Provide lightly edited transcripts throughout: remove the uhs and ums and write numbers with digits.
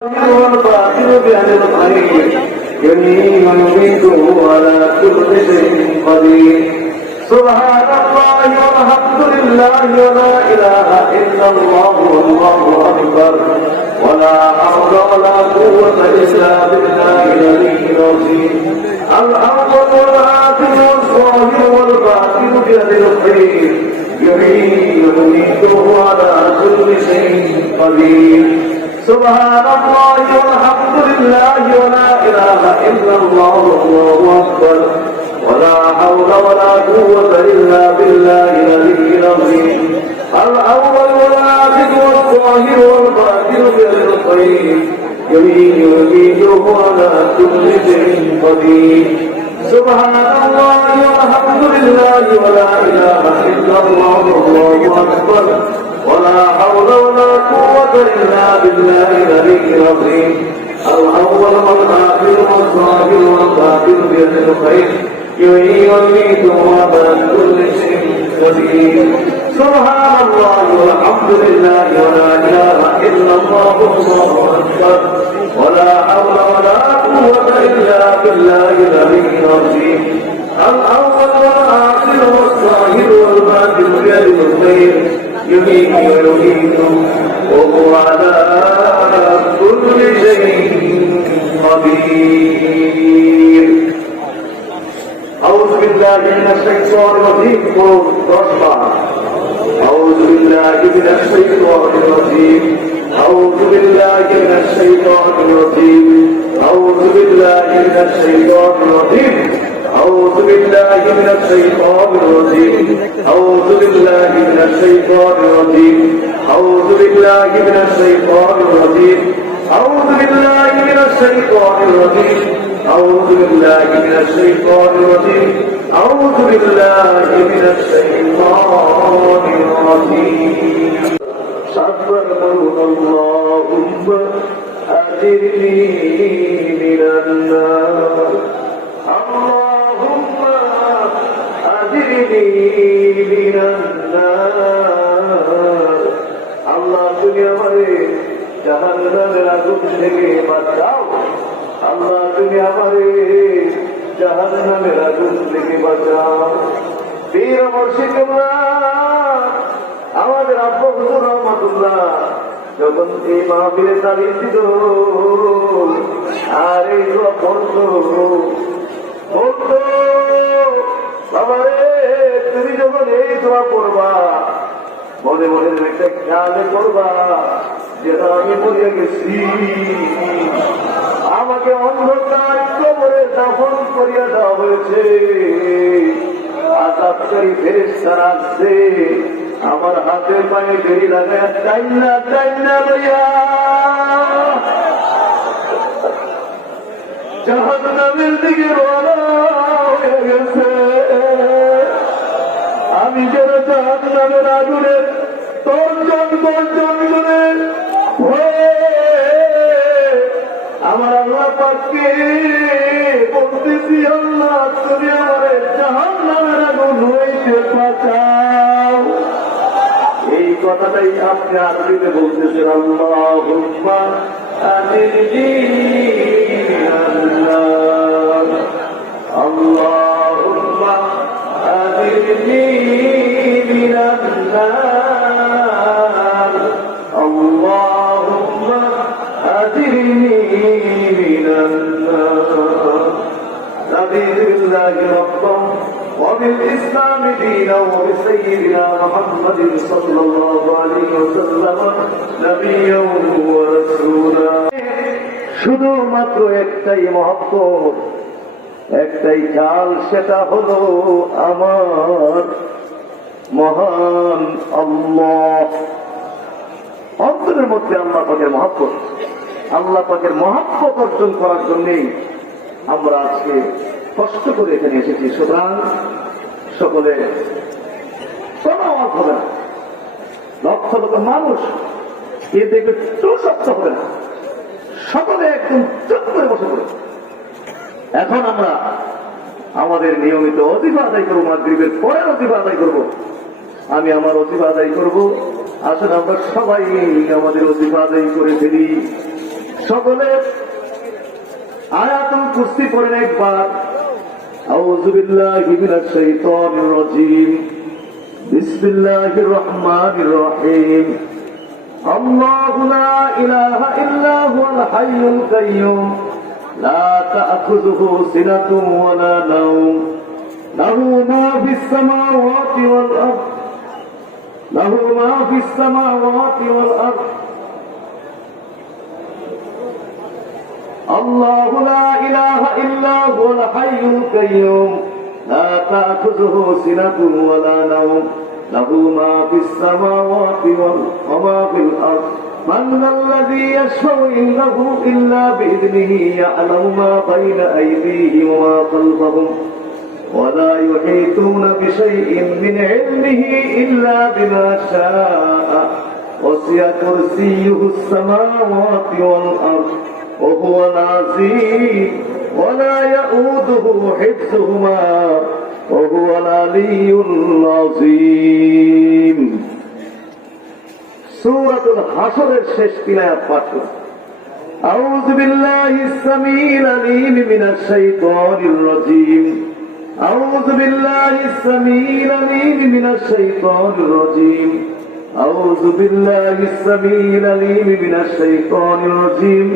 والباطل بعن الخير يمين يميته على كل شيء قدير سبحان الله والحمد لله ولا إله إلا الله والله أكبر ولا حول ولا قوة إلا بالله العلي العظيم الأول والآخر والظاهر والباطن بعن الخير يمين يميته على كل شيء قدير سبحان الله والحمد لله ولا إله إلا الله والله أكبر ولا حول ولا قوة إلا بالله العلي العظيم الأول والآخر والظاهر والباطن بعلم الخير يمين يميته على كل شيء قدير سبحان الله والحمد لله ولا إله إلا الله والله أكبر ولا حول ولا قوة إلا بالله العلي العظيم الأول والآخر والظاهر والباطن بعلم الخير يحيي ويميت وعلى كل شيء قدير سبحان الله والحمد لله ولا إله إلا الله والله أكبر ولا حول ولا قوة إلا بالله العلي العظيم الأول والآخر والظاهر والباطن بعلم الخير يميت ويميت وهو على كل شيء قدير أعوذ بالله من الشيطان الرجيم أعوذ بالله من الشيطان الرجيم أعوذ بالله من الشيطان الرجيم أعوذ بالله من الشيطان الرجيم أعوذ بالله من الشيطان الرجيم أعوذ بالله من الشيطان الرجيم أعوذ بالله من الشيطان الرجيم أعوذ بالله من الشيطان الرجيم أعوذ بالله من الشيطان الرجيم أعوذ بالله من الشيطان الرجيم صبرنا اللهم أجرني من النار اللهم أجرني من النار الله দুনিয়া মানে জাহান্নামের আগুন থেকে বাঁচাও আল্লাহ তুমি আমারে জাহান্নামের আগুন থেকে বাঁচাও বীর মুর্শিদ আমাদের আব্বা হুজুর রহমাতুল্লাহ যখন এই মাহফিলে তালিম দিত আর এই দোয়া পড়তো বাবারে তুমি যখন এই দোয়া পড়বা মনে মনে একটা খেয়ালে করবা যেটা আমি মরিয়া গেছি আমাকে অন্ধকার কবরে দাফন করিয়া দেওয়া হয়েছে আযাবকারী ফেরেশতারা আসছে আমার হাতে পায়ে বেরি লাগায় টাইনা লইয়া জাহান্নামের দিকে রওনা হয়ে গেছে আমি যেন জাহান্নামের আগুনে তর্জন করে আমার আল্লাহ পাককে বলতেছি আল্লাহ তুমি আমার জাহান্নামের আগুন হইতে বাঁচাও এই কথাটাই আপনি আরবিতে বলতেছেন আল্লাহুম্মা আজিরনি মিনান্নার আল্লাহুম্মা আজিরনি মিনান্নার আল্লাহুম্মা أجرني من النار رضيت بالله ربا وبالإسلام دينا وبسيدنا محمد صلى الله عليه وسلم نبيا ورسولا শুধুমাত্র একটাই মহব্বত একটাই চাল সেটা হলো আমার মহান আল্লাহ অন্তরের মধ্যে আল্লাহ পাকের মহব্বত আল্লাহ পাকের মহব্বত অর্জন করার জন্যই আমরা আজকে কষ্ট করে এখানে এসেছি সুতরাং সকলে কোনো অভাব হবে না লক্ষ লক্ষ মানুষ কিন্তু একটু শক্ত হবে না সকলে একদম চুপ করে বসে পড়ে এখন আমরা আমাদের নিয়মিত ওজিফা আদায় করবো মাগরিবের পরে ওজিফা আদায় করবো আমি আমার ওজিফা আদায় করবো আসলে আমরা সবাই আমাদের ওজিফা আদায় করে ফেলি সকলে আয়াতুল কুরসি পড়েন একবার। আউযু বিল্লাহি মিনাশ শাইতানির রাজীম। বিসমিল্লাহির রহমানির রহিম। আল্লাহু লা ইলাহা ইল্লা হুয়াল হাইয়ুল কাইয়্যুম লা তা'খুযুহু সিনাতুন ওয়া লা নাওম লাহু মা ফিস সামাওয়াতি ওয়াল আরদ লাহু মা ফিস সামাওয়াতি ওয়াল আরদ الله لا إله إلا هو الحي القيوم لا تأخذه سنة ولا نوم له ما في السماوات وما في الأرض من ذا الذي يشفع عنده إلا بإذنه يعلم ما بين أيديهم وما خلفهم ولا يحيطون بشيء من علمه إلا بما شاء وسع كرسيه السماوات والأرض وهو العزيز ولا يؤوده حفظهما وهو العلي العظيم سورة الحشر শেষ তিন আয়াত পাঠ করুন। أعوذ بالله السميع العليم من الشيطان الرجيم أعوذ بالله السميع العليم من الشيطان الرجيم أعوذ بالله السميع العليم من الشيطان الرجيم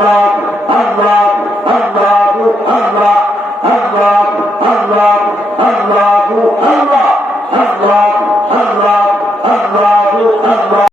Allah আল্লাহ আল্লাহ আল্লাহ আল্লাহ আল্লাহ আল্লাহ আল্লাহ আল্লাহ